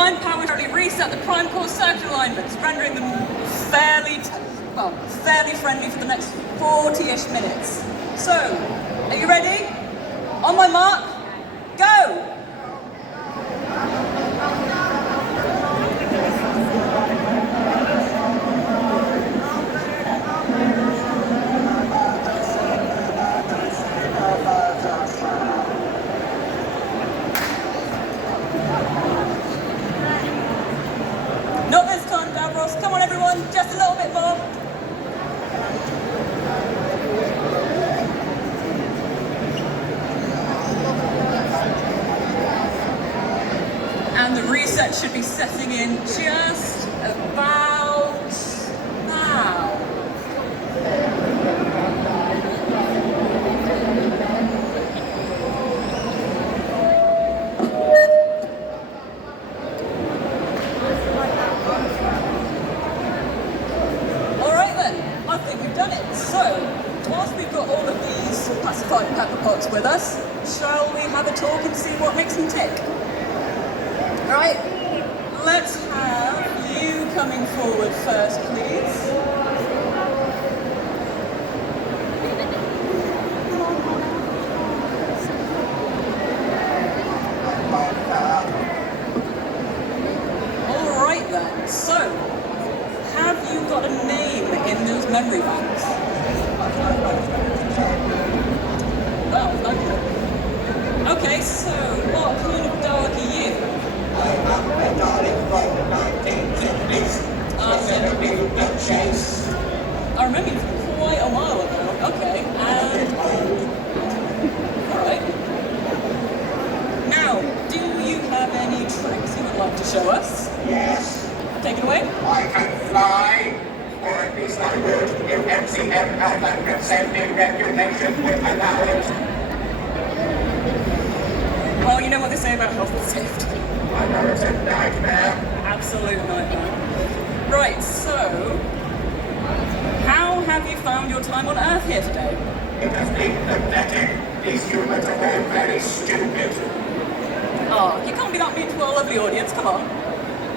Divine power totally reset the prime core circuit alignments, rendering them fairly friendly for the next 40-ish minutes. So, are you ready? On my mark, go! Not this time, Davros. Come on, everyone, just a little bit more. And the reset should be setting in just about now. Alright then, I think we've done it. So, whilst we've got all of these pacified pepper pots with us, shall we have a talk and see what makes them tick? Right, let's have you coming forward first, please. All right then, so, have you got a name in those memory banks? Well, lovely. Okay, so what kind of Dalek are you? I'm a Dalek from the 1950s. I remember you from quite a while ago. Okay, and... Alright. Now, do you have any tricks you would like to show us? Yes. Take it away. I can fly, or at least I would if MCM London could send me reputation with an alert. Well, you know what they say about health and safety. I know it's a nightmare. Absolute nightmare. Right, so... how have you found your time on Earth here today? It has been pathetic. These humans are all very stupid. Oh, you can't be that mean to our lovely audience, come on.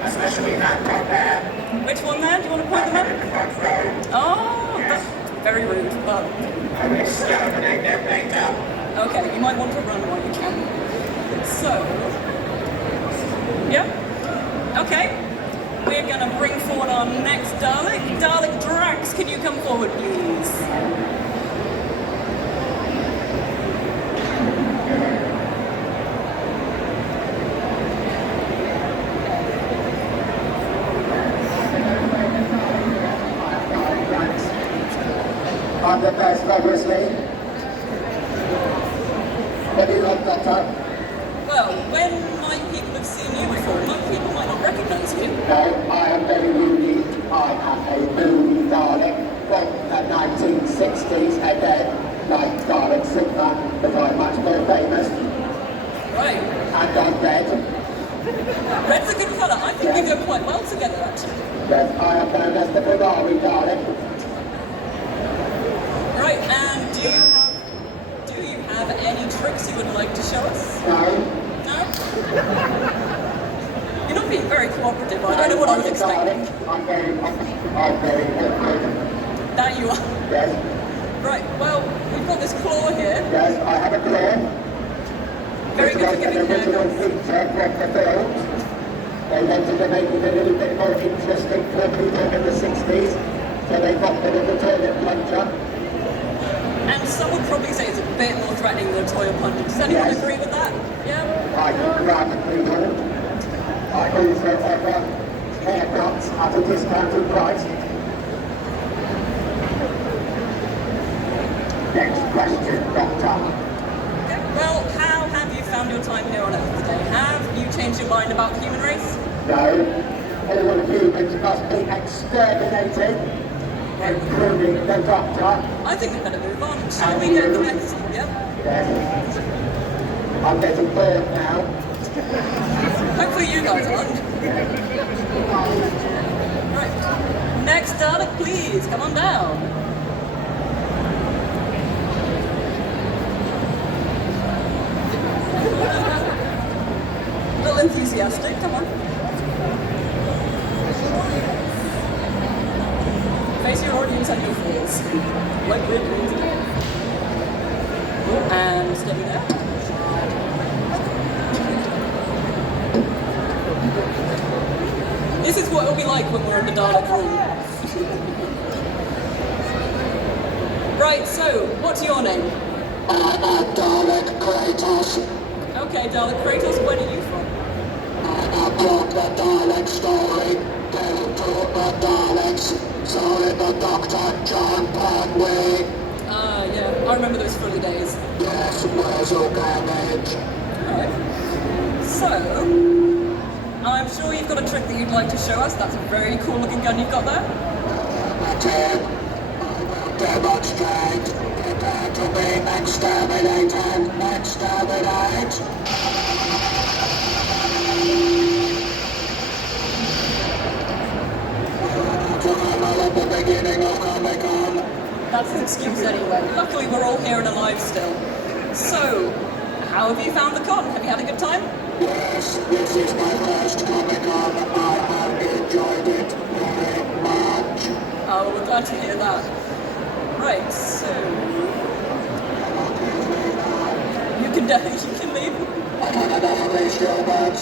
Especially that one there. Which one there? Do you want to point them In the out? front row. Oh, Yes. that's very rude, but... I will exterminate them later. okay, you might want to run while you can. So... yeah? Okay. We're gonna bring forward our next Dalek. Dalek Drax, can you come forward, please? I'm the best, obviously. What do you like that time? Well, when my people have seen you before, my people might not recognise you. No, I am very unique. I am a movie Dalek from the 1960s, and then, like Dalek Sigma, but I'm much more famous. Right. And I'm red. Red's a good colour. I think we go quite well together, actually. Yes, I am known as the Ferrari Dalek. Right, and do you have any tricks you would like to show us? No. No? You're not being very cooperative. I don't know what I was expecting. I'm very awkward. That you are. Yes. Right, well, we've got this claw here. Yes, I have a claw. Very good for This was giving an original handles. feature from the film. They wanted to make it a little bit more interesting for people in the 60s, so they got rid of the toilet plunger. And some would probably say it's a bit more threatening than a toilet plunger. Does anyone Yes. agree with that? Yeah? I can grab people. I also offer haircuts at a discounted price. Next question, Doctor. Okay. Well, how have you found your time here on Earth today? Have you changed your mind about the human race? No, all humans must be exterminated, including the Doctor. I think we better move on. Shall we go next? Yep. Yes. I'm getting bored now. Hopefully you guys aren't. Right. Next Dalek, please. Come on down. A little enthusiastic. Come on. Face your audience and your fears. Like we're doing today. And steady there. This is what it'll be like when we're in the Dalek room. Right, so, what's your name? I'm a Dalek Kratos. Okay, Dalek Kratos, where are you from? I brought the Dalek story. They taught the Daleks. So did the Dr. John Pertwee. Ah, yeah, I remember those early days. Yes, where's your damage? Alright. So, I'm sure you've got a trick that you'd like to show us. That's a very cool looking gun you've got there. I will demonstrate. Prepare to be exterminated. Exterminate. At the beginning of comiccon. That's an excuse anyway. Luckily, we're all here and alive still. So, how have you found the con? Have you had a good time? Yes, this is my first comiccon. I have enjoyed it very much. Oh, we're glad to hear that. Right, so... You can leave. I cannot unleash your words.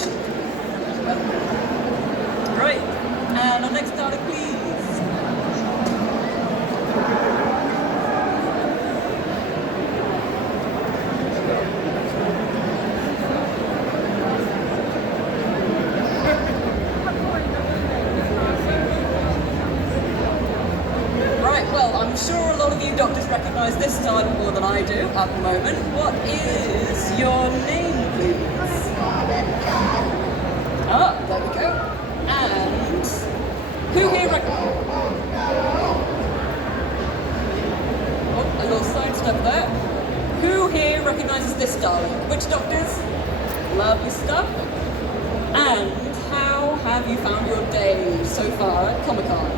Right, and our next Dalek, please. I'm sure a lot of you doctors recognise this Dalek more than I do at the moment. What is your name, please? Ah, there we go. And who here Oh, a little sidestep there. Who here recognises this Dalek? Which doctors? Lovely stuff. And how have you found your day so far at Comic-Con?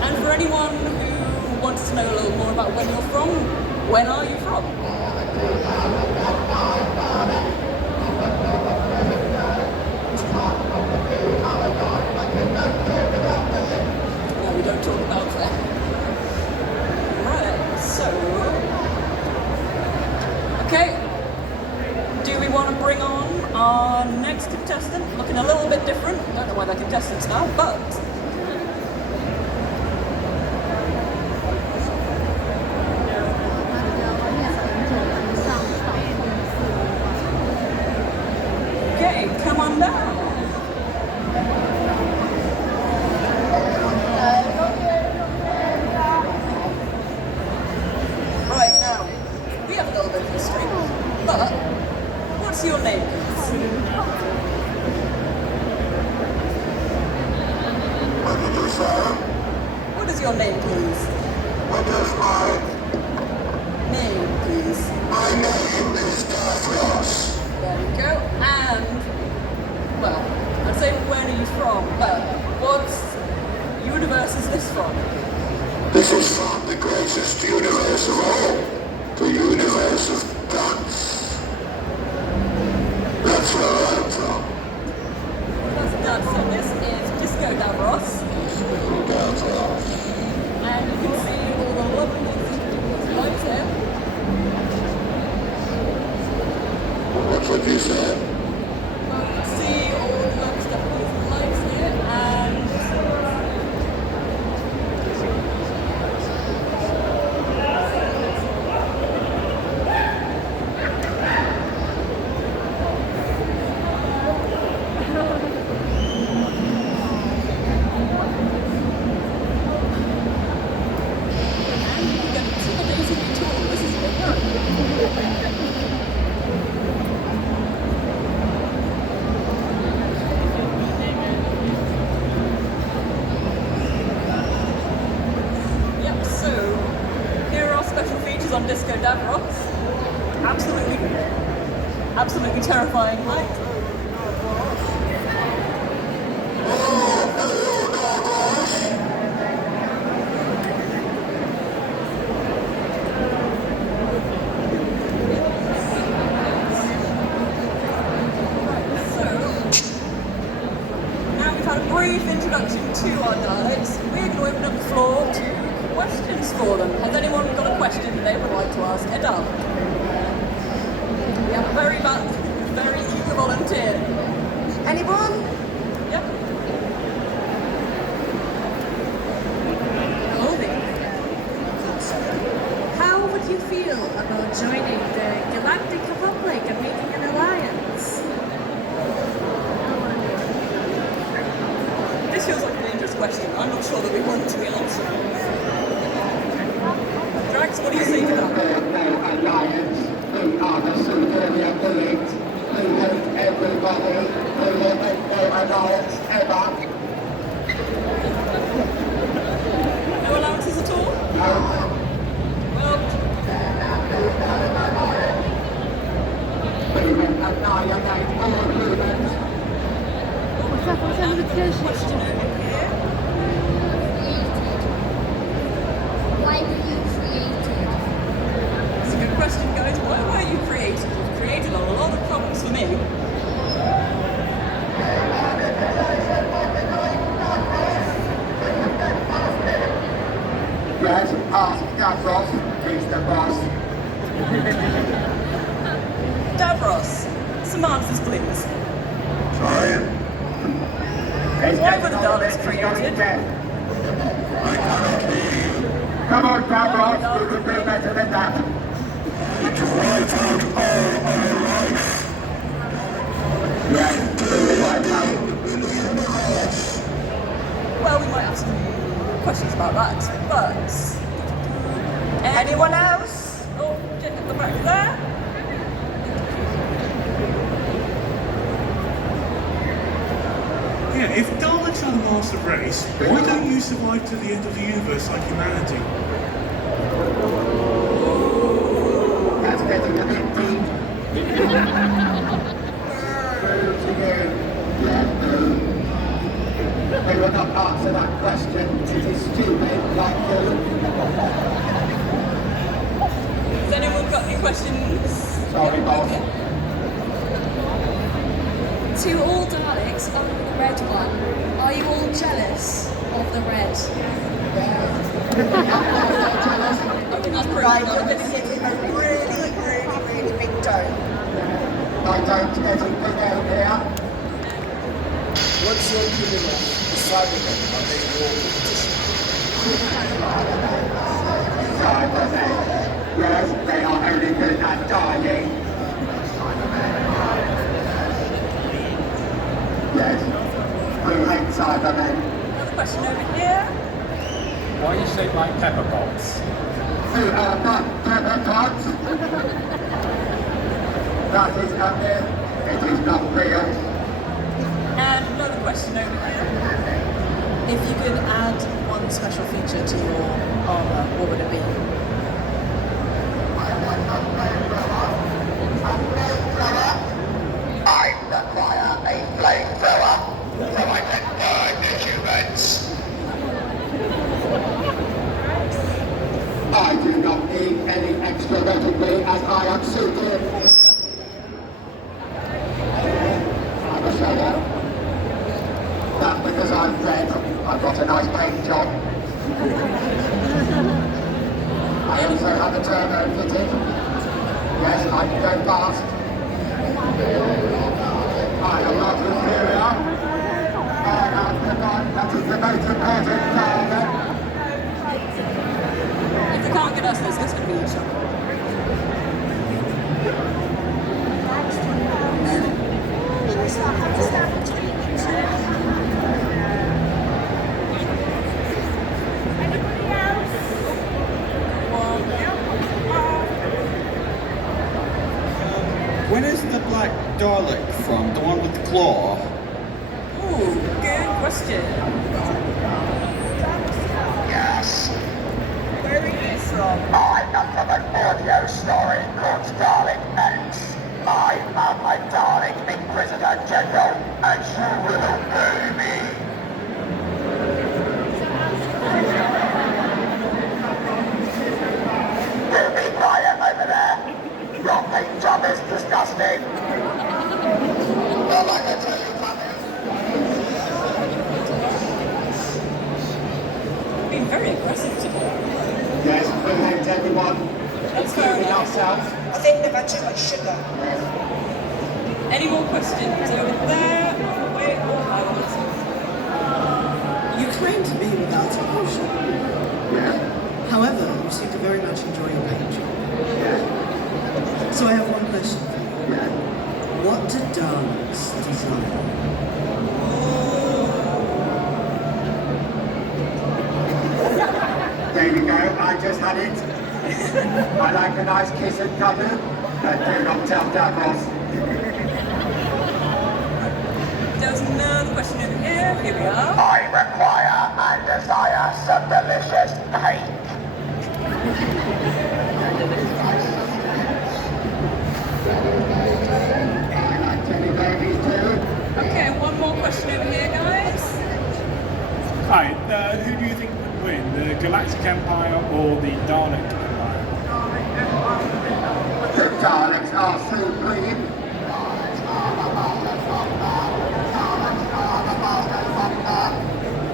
And for anyone who wants to know a little more about when you're from, when are you from? No, we don't talk about that. Right, so... Okay. Do we want to bring on our next contestant? Looking a little bit different. Don't know why they're contestants now, but... Okay, come on down. Right, now, we have a little bit of history, but what's your name, please? What did you say? What is your name, please? What is my Name, please. My name is Davros. There we go. And, well, I'd say where are you from, but what universe is this from? This is from the greatest universe of all, the universe of guns. That's where I'm from. That's done. So this is Disco Davros. And you can see all the lovely lights here. That's what you said. Well, you can see all the lovely stuff with the lights here, and you can get super amazing tour. This is big. Yep, so here are our special features on Disco Davros. Absolutely terrifying light. do you feel about joining the Galactic Republic and making an alliance? This feels like a dangerous question. I'm not sure that we want to be answering. Drax, what do you say to that? No alliance. We are the superior beings. We hate everybody. We will make no alliance ever. No allowances at all? No. Well, We will annihilate all humans. question over here. Why were you created? It's a good question, guys. Why were you created? You've created a lot of problems for me. Yes, ask Davros. He's the boss. Davros, some answers, please. Sorry? Why were the Daleks created? Come on, Davros, you can do better than that. To wipe out all our life. Yes, to wipe out. Well, we might have some questions about that, but... Anyone else? Oh, check at the back there. Yeah, if Daleks are the master race, why don't you survive to the end of the universe like humanity? That's getting a bit deep. They will not answer that question. It is stupid like you. Has anyone got any questions? Sorry, boss. To all Daleks other than the red one, are you all jealous of the red? I think that's pretty Right, good. you're going to hit it a really big dome. I don't get it again here. What's your opinion of the Cybermen and their war competition? Cybermen. Yes, they are only good at dying. Yes, we hate Cybermen. Another question over here. Why are you shaped like pepper pots? We are not pepper pots. That is a myth. It is not real. And another question over here. If you could add one special feature to your armor, what would it be? I require a flamethrower, so I can burn the humans. I do not need any extra weaponry as I am suited. I'm a fellow. That's because I'm red. I've got a nice paint job. I also have a turbo fitted. Yes, I can go fast. I am not inferior. I am the one that is the most important target. If they can't get us this, it's going to be each other. When is the Black Dalek from? The one with the claw? Ooh, good question. Yes. Where are you from? I am from an audio story called Dalek Ends. I am a Dalek Inquisitor General, and you will obey me. You be quiet over there. Your paint job is disgusting. Well, I can tell you something. Being very aggressive today. Yes, we hate everyone. That's fair Including enough. ourselves. I think they've had too much sugar. Any more questions over there? Wait, You claim to be without emotion. Yes. However, you seem to very much enjoy your paint job. So I have one question for you. What do Daleks design? There you go, I just had it. I like a nice kiss and cuddle, but do not tell Davros. There's another question over here. Here we are. I require and desire some delicious cake. I like teddy babies too. Okay, one more question over here, guys. Hi, who do you think would win, the Galactic Empire or the Dalek Empire? The Daleks are supreme.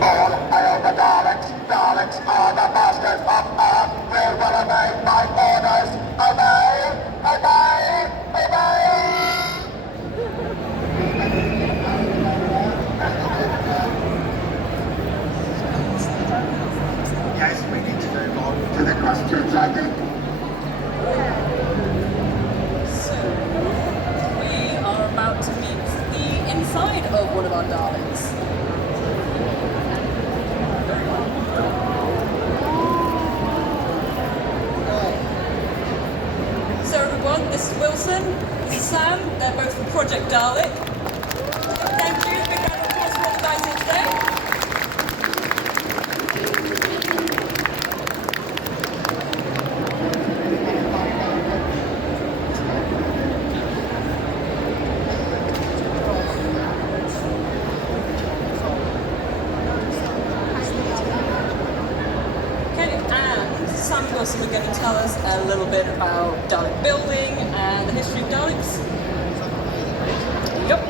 All hail the Daleks. Daleks are the masters of Earth. We will obey my orders. Obey! Obey! Obey! Yes, we need to move on to the questions, I think. So, we are about to meet the inside of one of our Daleks. So everyone, this is Wilson, this is Sam, they're both from Project Dalek. Thank you, big round of applause for all the guys here today. Sam Wilson are going to tell us a little bit about Dalek building and the history of Daleks. Yep.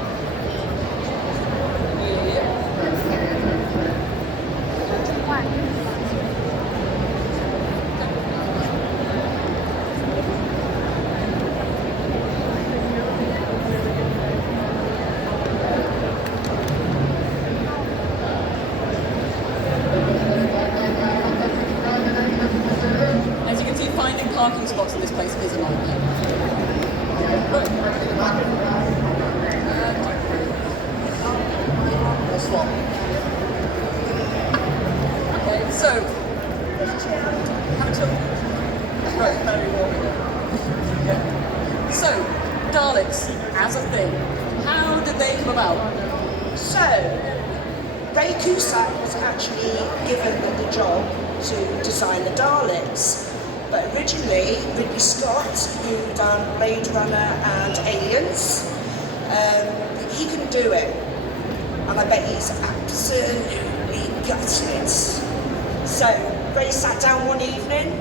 As you can see, finding parking spots in this place is a nightmare. Okay, so have a chill. Right, very well. Yeah. So, Daleks as a thing, how did they come about? So, Ray Cusack was actually given the job to design the Daleks. But originally, Ridley Scott, who done Blade Runner and Aliens, he couldn't do it. And I bet he's absolutely gutted. So, Ray sat down one evening,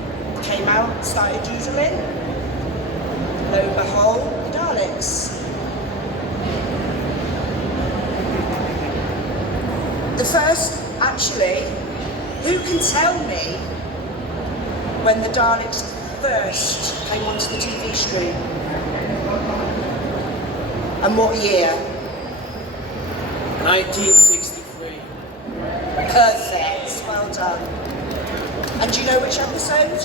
came out, started doodling. Lo and behold, the Daleks. The first, actually, who can tell me when the Daleks first came onto the TV screen? And what year? 1963. Perfect, well done. And do you know which episode?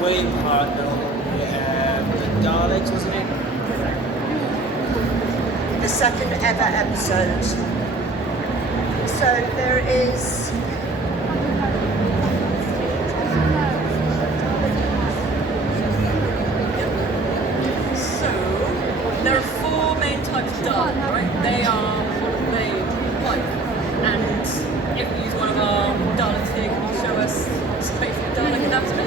William Hartnell, the Daleks, wasn't it? The second ever episode. So there is there are four main types of Dalek, right? They are what they like. And if we use one of our Daleks here, can you show us basically Dalek anatomy?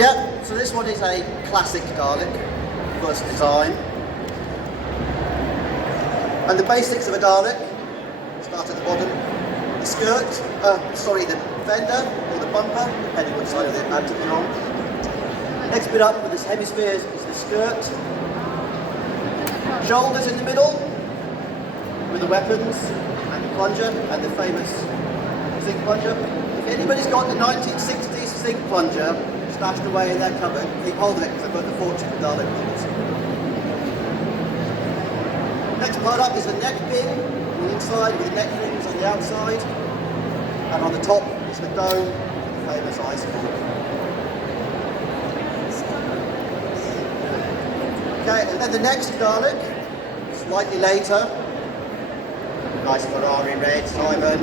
Yeah, so this one is a classic Dalek, first design. And the basics of a Dalek start at the bottom. The skirt, the fender or the bumper, depending which side of the Atlantic you're on. Next bit up with this hemispheres is the skirt. Shoulders in the middle with the weapons and the plunger and the famous zinc plunger. If anybody's got the 1960s zinc plunger stashed away in their cupboard, keep hold of it because I've got the fortune of Dalek bullets. Next part up is the neck pin on the inside with the neck rings on the outside. And on the top is the dome, the famous Nice. Okay, and then the next Dalek, slightly later. Nice Ferrari red, Simon.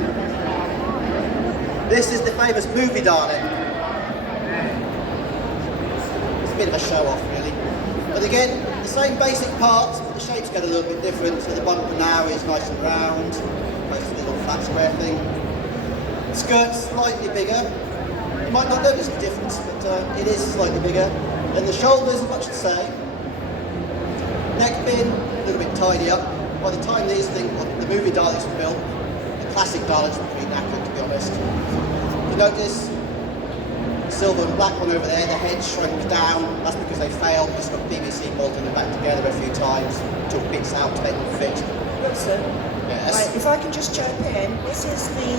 This is the famous movie Dalek. It's a bit of a show-off, really. But again, the same basic parts, but the shapes get a little bit different. So the bumper now is nice and round, makes a little flat square thing. The skirt's slightly bigger. You might not notice the difference, but it is slightly bigger. And the shoulders are much the same. Neck bin, a little bit tidy up. By the time these things, the movie Daleks were built, the classic Daleks were pretty knackered, to be honest. You notice the silver and black one over there, the head shrunk down. That's because they failed. Just got PVC bolted them back together a few times, took bits out to make them fit. Wilson, Yes. right, if I can just jump in, this is the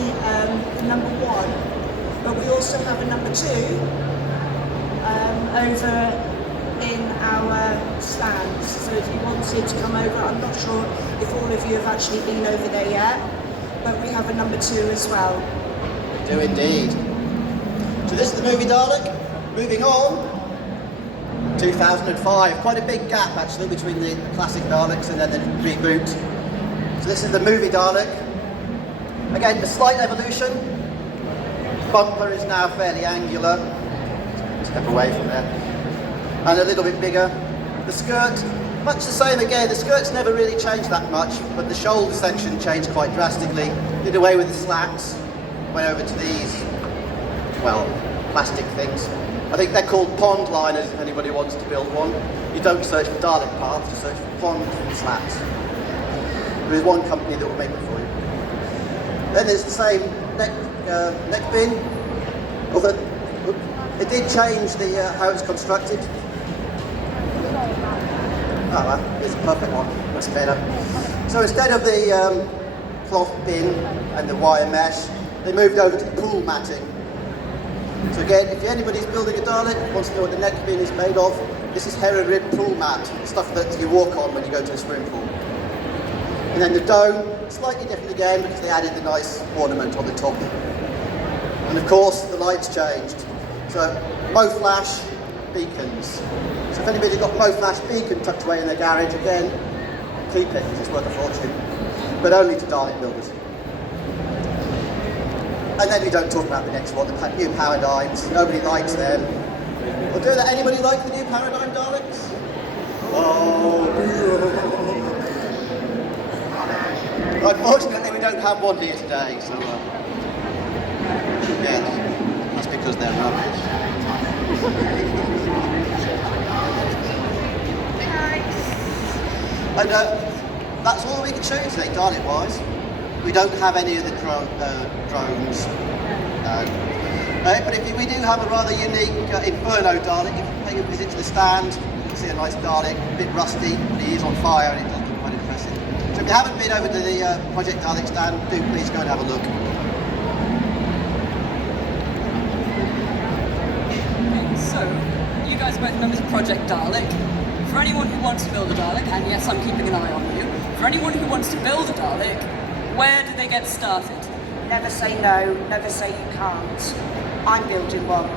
number 1, but we also have a number 2 over in our stands. So if you wanted to come over, I'm not sure if all of you have actually been over there yet, but we have a number 2 as well. Do indeed. So this is the movie Dalek. Moving on, 2005. Quite a big gap actually between the classic Daleks and then the reboot. So this is the movie Dalek. Again, a slight evolution. Bumper is now fairly angular. Step away from there. And a little bit bigger. The skirt, much the same again. The skirt's never really changed that much, but the shoulder section changed quite drastically. Did away with the slats, went over to these, well, plastic things. I think they're called pond liners if anybody wants to build one. You don't search for Dalek parts, you search for pond slats. There is one company that will make them for you. Then there's the same neck bin, although it did change the how it's constructed. Oh, well, here's a perfect one, much better. So instead of the cloth bin and the wire mesh, they moved over to the pool matting. So again, if anybody's building a Dalek, wants to know what the neck bin is made of, this is Herod pool mat, stuff that you walk on when you go to a swimming pool. And then the dome, slightly different again because they added the nice ornament on the top. And of course, the lights changed. So, Mo-Flash beacons. So if anybody's got Mo-Flash beacon tucked away in their garage, again, keep it because it's worth a fortune. But only to Dalek builders. And then we don't talk about the next one, the new paradigms. Nobody likes them. Well, do that. Anybody like the new paradigm Daleks? Oh, unfortunately, we don't have one here today, so yeah, that's because they're rubbish. And that's all we can show you today, Dalek-wise. We don't have any of the drones. But we do have a rather unique Inferno Dalek. If you pay a visit to the stand, you can see a nice Dalek, a bit rusty, but he is on fire and it does look quite impressive. So if you haven't been over to the Project Dalek stand, do please go and have a look. Okay, so you guys are both members of Project Dalek. For anyone who wants to build a Dalek, and yes, I'm keeping an eye on you, for anyone who wants to build a Dalek, where do they get started? Never say no, never say you can't. I'm building one.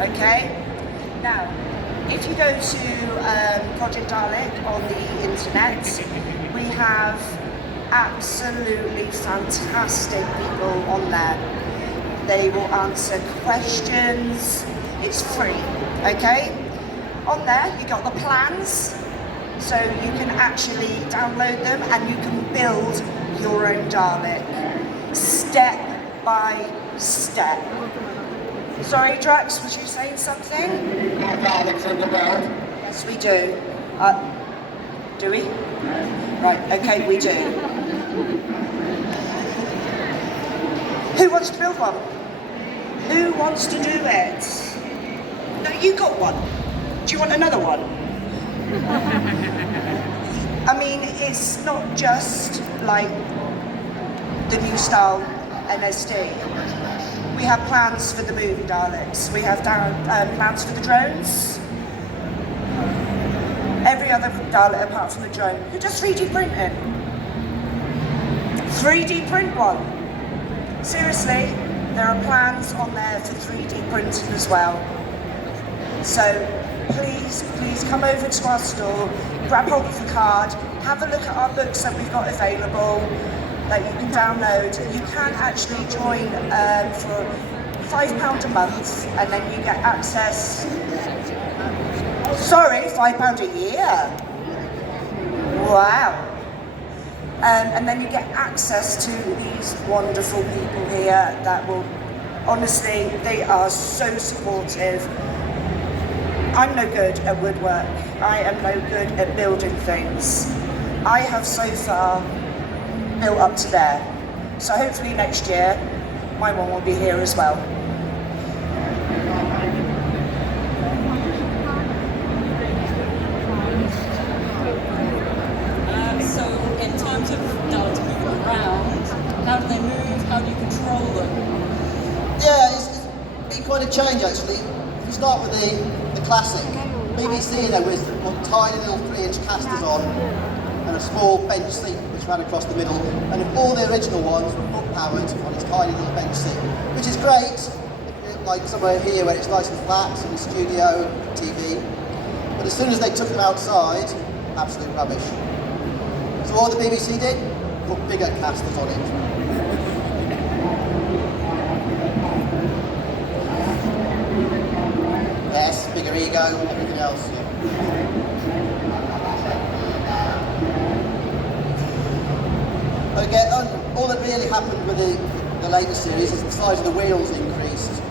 Okay? Now, if you go to Project Dalek on the internet, we have absolutely fantastic people on there. They will answer questions. It's free, okay? On there, you got the plans, so you can actually download them and you can build your own Dalek, step by step. Sorry, Drax, was you saying something? Daleks in the world. Yes, we do. Do we? Right, okay, we do. Who wants to build one? Who wants to do it? No, you got one. Do you want another one? I mean, it's not just like the new style MSD. We have plans for the movie Daleks. We have plans for the drones. Every other Dalek apart from the drone. Who does 3D printing? 3D print one. Seriously? There are plans on there for 3D printing as well. So please come over to our store, grab hold of the card, have a look at our books that we've got available that you can download. You can actually join for £5 a month, and then you get access. Sorry, £5 a year. Wow. And then you get access to these wonderful people here that will, honestly, they are so supportive. I'm no good at woodwork. I am no good at building things. I have so far built up to there. So hopefully next year, my one will be here as well. So in terms of Daleks moving around, how do they move? How do you control them? Yeah, it's been quite a change actually. If you start with the classic, BBC with tiny little 3-inch casters on and a small bench seat which ran across the middle, and all the original ones were foot powered on its tiny little bench seat, which is great, like somewhere here where it's nice and flat, in the studio, TV. But as soon as they took them outside, absolute rubbish. So what the BBC did, put bigger casters on it. Yes, bigger ego, everything else. But again, all that really happened with the latest series is the size of the wheels increased.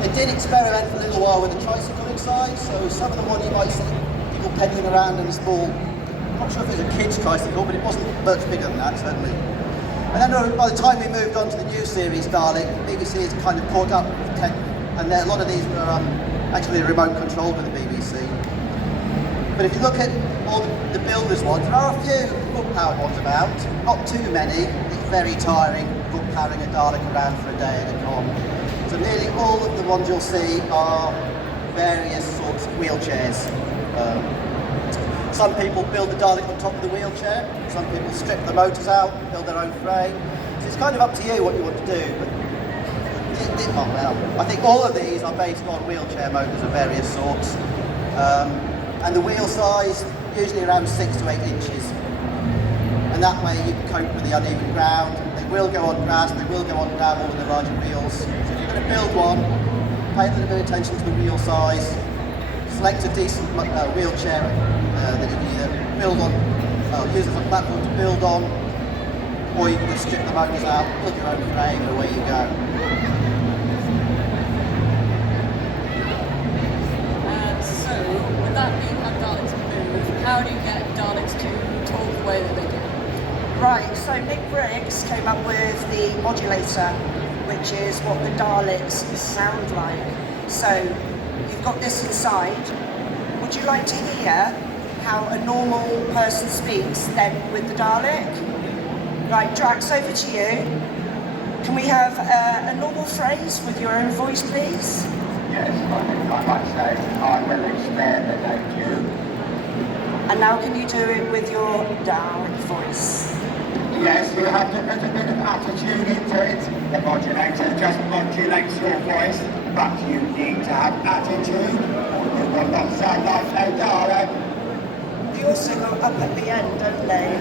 They did experiment for a little while with the tricycle inside, so some of the ones you might see people pedaling around in a small, I'm not sure if it was a kid's tricycle, but it wasn't much bigger than that, certainly. And then by the time we moved on to the new series, Dalek, BBC has kind of caught up with tech, and a lot of these were actually remote controlled with the BBC. But if you look at all the builders ones, there are a few foot-powered ones about, not too many. It's very tiring, foot-powering a Dalek around for a day at a con. So nearly all of the ones you'll see are various sorts of wheelchairs. Some people build the Dalek on top of the wheelchair, some people strip the motors out, build their own frame. So it's kind of up to you what you want to do. But I think all of these are based on wheelchair motors of various sorts. And the wheel size, usually around 6 to 8 inches. And that way you can cope with the uneven ground. They will go on grass, they will go on gravel with the larger wheels. So if you're going to build one, pay a little bit of attention to the wheel size, select a decent wheelchair that you can either build on, use as a platform to build on, or you can just strip the motors out, build your own frame, and away you go. So, with that being how Daleks move, how do you get Daleks to talk the way that they do? Right, so Nick Briggs came up with the modulator, which is what the Daleks sound like. So, you've got this inside. Would you like to hear how a normal person speaks then with the Dalek? Right, Drax, over to you. Can we have a normal phrase with your own voice, please? Yes, I might say, I will expand the thank you. And now can you do it with your Dalek voice? Yes, you have to put a bit of attitude into it. The modulator just modulates your voice, but you need to have attitude, or you will not sound like no Dalek. They also go up at the end, don't they?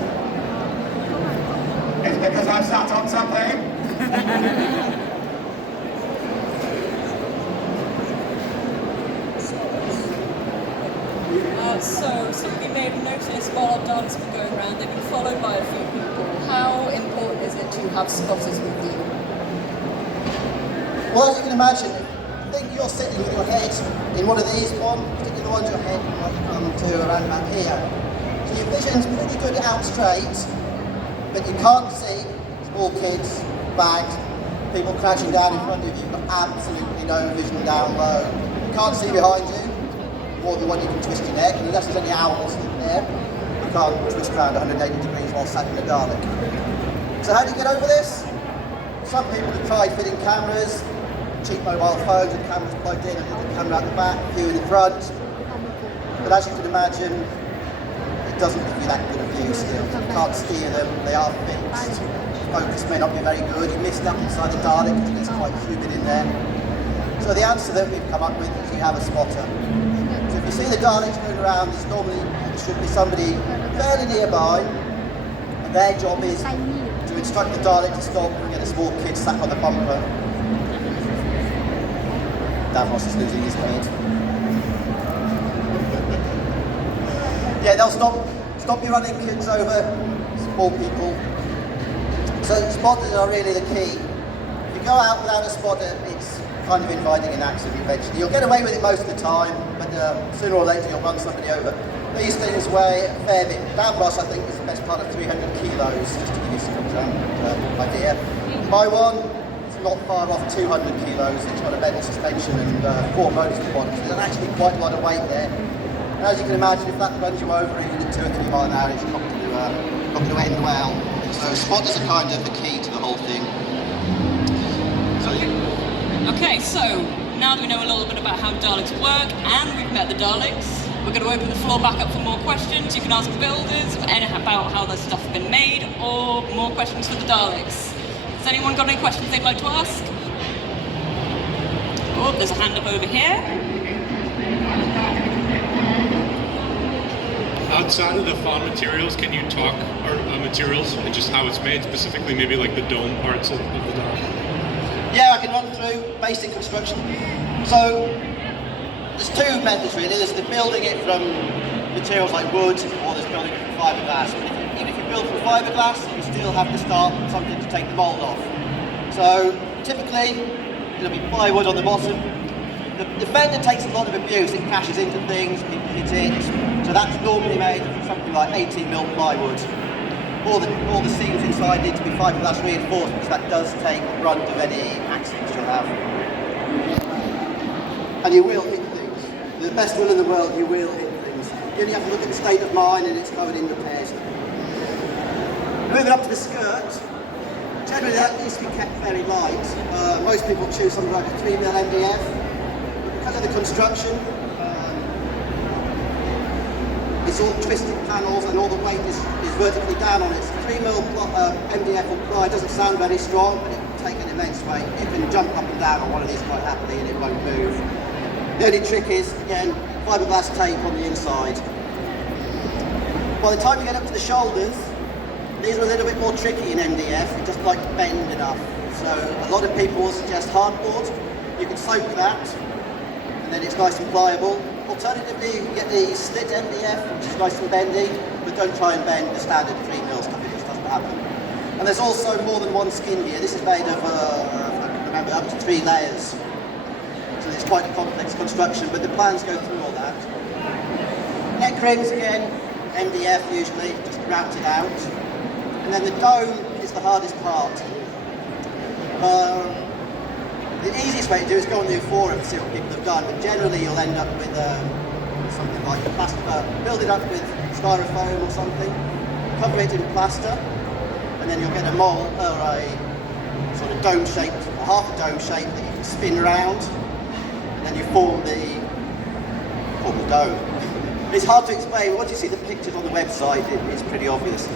It's because I sat on something. So some of you may have noticed while our Daleks have been going around, they've been followed by a few people. How important is it to have spotters with you? Well, as you can imagine, I think you're sitting with your head in one of these ones, particularly the ones your head might come to around about here. So your vision's pretty good out straight, but you can't see small kids, bags, people crouching down in front of you. You've got absolutely no vision down low. You can't see behind you, more than what you can twist your neck, and unless there's any owls in there, you can't twist around 180 degrees while sat in a Dalek. So how do you get over this? Some people have tried fitting cameras, cheap mobile phones with cameras plugged in, and a little camera at the back, a few in the front. But as you can imagine, it doesn't give you that good a view still. You can't steer them, they are fixed. focus may not be very good. You missed up inside the Dalek because it gets quite humid in there. So the answer that we've come up with is you have a spotter. So if you see the Daleks going around, there should be somebody fairly nearby, and their job is to instruct the Dalek to stop and get a small kid sat on the bumper. Davros is losing his head. Yeah, they'll stop you running kids over, small people. So spotters are really the key. If you go out without a spotter, it's kind of inviting an accident eventually. You'll get away with it most of the time, but sooner or later you'll run somebody over. These things weigh a fair bit. Davros, I think, is the best part of 300 kilos, just to give you some idea. My one, it's not far off 200 kilos. It's got a metal suspension and 4 motors at the bottom, so there's actually quite a lot of weight there. And as you can imagine, if that runs you over even at 2 or 3 miles an hour, it's not going to end well. So spotters are kind of the key to the whole thing. Okay, so now that we know a little bit about how Daleks work and we've met the Daleks, we're going to open the floor back up for more questions. You can ask builders about how their stuff's been made, or more questions for the Daleks. Has anyone got any questions they'd like to ask? Oh, there's a hand up over here. Outside of the found materials, can you talk materials and just how it's made, specifically maybe like the dome parts of the Dalek? Yeah, I can run through basic construction. So there's 2 methods really. There's the building it from materials like wood, or there's building it from fiberglass. But even if you build from fiberglass, you still have to start with something to take the mould off. So typically, it'll be plywood on the bottom. The fender takes a lot of abuse. It crashes into things, people hit it. So that's normally made from something like 18mm plywood. All the seams inside need to be fiberglass reinforced, because that does take the brunt of any accidents you'll have. And you will hit things. The best will in the world, you will hit things. You only have to look at the state of mine and it's covered in repairs. Moving up to the skirt, generally that needs to be kept very light. Most people choose something like a 3mm MDF. Because of the construction, it's all twisted panels and all the weight is vertically down on it. So 3mm MDF or ply doesn't sound very strong, but it can take an immense weight. You can jump up and down on one of these quite happily and it won't move. The only trick is, again, fiberglass tape on the inside. By the time you get up to the shoulders, these are a little bit more tricky in MDF. It doesn't like bend enough. So a lot of people will suggest hardboard. You can soak that, and then it's nice and pliable. Alternatively, you can get the slit MDF, which is nice and bendy, but don't try and bend the standard 3mm stuff, it just doesn't happen. And there's also more than one skin here. This is made of, if I can remember, up to 3 layers. So it's quite a complex construction, but the plans go through all that. Neck rings, again, MDF usually, just routed out. And then the dome is the hardest part. The easiest way to do is go on the forum and see what people have done, but generally you'll end up with something like build it up with styrofoam or something, cover it in plaster, and then you'll get a mold or a sort of dome shaped, or half a dome shape that you can spin around, and then you form the dome. It's hard to explain, but once you see the pictures on the website, it's pretty obvious.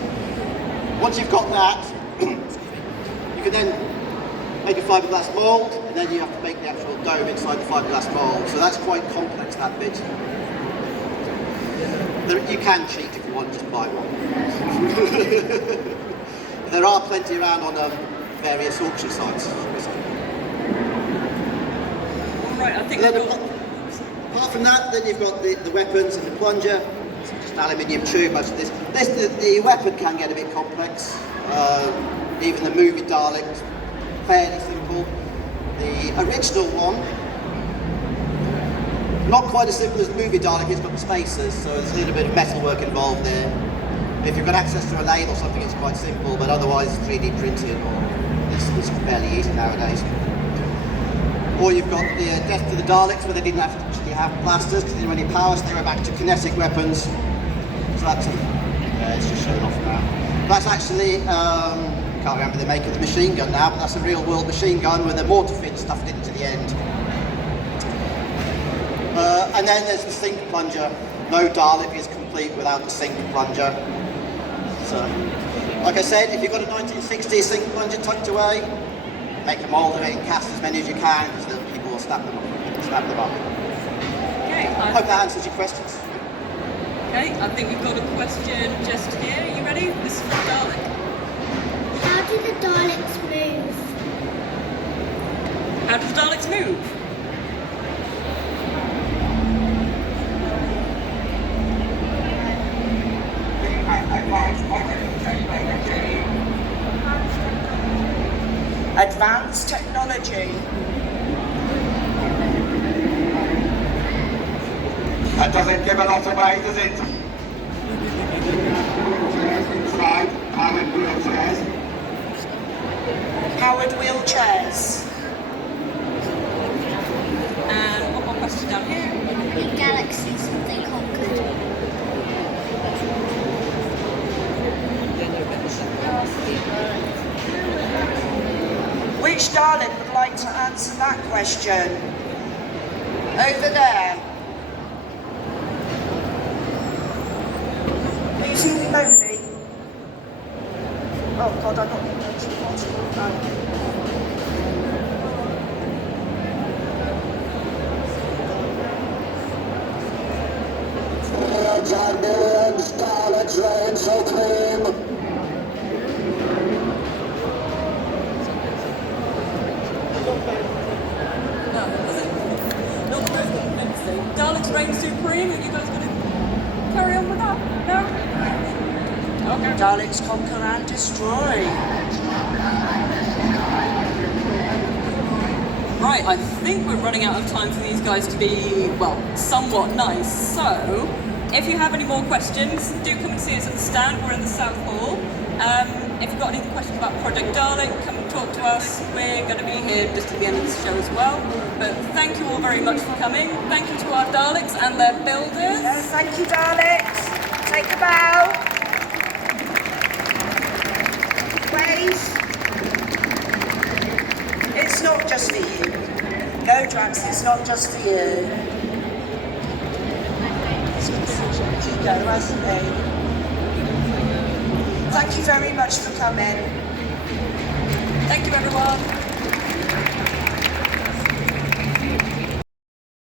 Once you've got that, you can then make a fiberglass mould, and then you have to make the actual dome inside the fiberglass mould. So that's quite complex, that bit. You can cheat if you want, just buy one. There are plenty around on various auction sites. Right, I think apart from that, then you've got the weapons and the plunger. It's just an aluminium tube, most of this. The weapon can get a bit complex. Even the movie Daleks, fairly simple. The original one, not quite as simple as the movie Dalek. It's got the spacers, so there's a little bit of metalwork involved there. If you've got access to a lathe or something, it's quite simple, but otherwise 3D printed, it's fairly easy nowadays. Or you've got the Death to the Daleks, where they didn't actually have blasters because they didn't have any power, so they were back to kinetic weapons. So that's it's just showing off now. That's actually, I can't remember the make of the machine gun now, but that's a real world machine gun with a mortar fin stuffed into the end. And then there's the sink plunger. No Dalek is complete without the sink plunger. So Like I said, if you've got a 1960s single plunger tucked away, make a mould of it and cast as many as you can, because the people will snap them up. Okay. I hope that answers your questions. Okay, I think we've got a question just here. Are you ready? This is from Dalek. How do the Daleks move? How do the Daleks move? Advanced technology. That doesn't give a lot away, does it? Inside, powered wheelchairs. Powered wheelchairs. And one more question down here. Big galaxies that they conquered. Which Dalek would like to answer that question? Over there. Are you feeling lonely? Oh God, I'm not going to go to the bottom. Millions, Daleks reign supreme. Daleks reign supreme, and you guys going to carry on with that? No? Okay. Daleks conquer and destroy. Right, I think we're running out of time for these guys to be, well, somewhat nice. So, if you have any more questions, do come and see us at the stand. We're in the South Hall. If you've got any questions about Project Dalek, come and talk to us. We're going to be here just at the end of the show as well. But thank you all very much for coming. Thank you to our Daleks and their builders. Yes, thank you, Daleks. Take a bow. Wave. It's not just for you. No, Drax, it's not just for you. Go, hasn't he? Thank you very much for coming. Thank you, everyone.